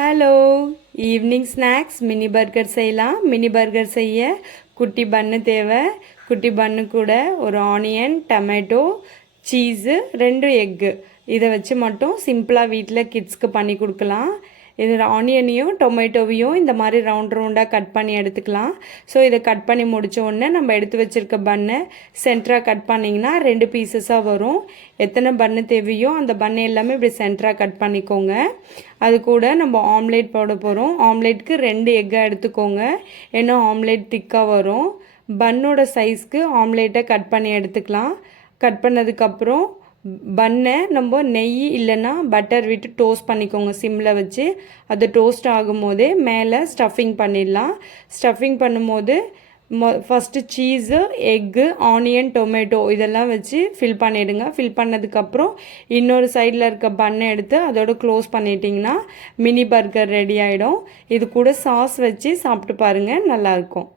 Hello, evening snacks mini burger செய்யலாம். Mini burger செய்ய குட்டி பன்னு தேவை. குட்டி பன்னு கூட ஒரு ஆனியன், டொமேட்டோ, சீஸு, 2 எக்கு இதை வச்சு மட்டும் சிம்பிளாக வீட்டில் கிட்ஸ்க்கு பண்ணி கொடுக்கலாம். இதில் ஆனியனையும் டொமேட்டோவையும் இந்த மாதிரி ரவுண்டாக கட் பண்ணி எடுத்துக்கலாம். ஸோ இதை கட் பண்ணி முடித்த உடனே நம்ம எடுத்து வச்சுருக்க பன்னை சென்டராக கட் பண்ணிங்கன்னா 2 பீசஸாக வரும். எத்தனை பன்னு தேவையோ அந்த பன்னை எல்லாமே இப்படி சென்டராக கட் பண்ணிக்கோங்க. அது கூட நம்ம ஆம்லேட் போட போகிறோம். ஆம்லேட்டுக்கு 2 எக்கை எடுத்துக்கோங்க, ஏன்னா ஆம்லேட் திக்காக வரும். பன்னோட சைஸ்க்கு ஆம்லேட்டை கட் பண்ணி எடுத்துக்கலாம். கட் பண்ணதுக்கப்புறம் பன்னை நம்ம நெய் இல்லைன்னா பட்டர் விட்டு டோஸ்ட் பண்ணிக்கோங்க சிம்மில் வச்சு. அது டோஸ்ட் ஆகும்போதே மேலே ஸ்டஃபிங் பண்ணிடலாம். ஸ்டஃபிங் பண்ணும்போது first cheese, egg, onion, tomato இதெல்லாம் வச்சு ஃபில் பண்ணிவிடுங்க. ஃபில் பண்ணதுக்கப்புறம் இன்னொரு சைடில் இருக்க பன்னை எடுத்து அதோட க்ளோஸ் பண்ணிட்டிங்கன்னா மினி பர்கர் ரெடி ஆகிடும். இது கூட சாஸ் வச்சு சாப்பிட்டு பாருங்கள், நல்லாயிருக்கும்.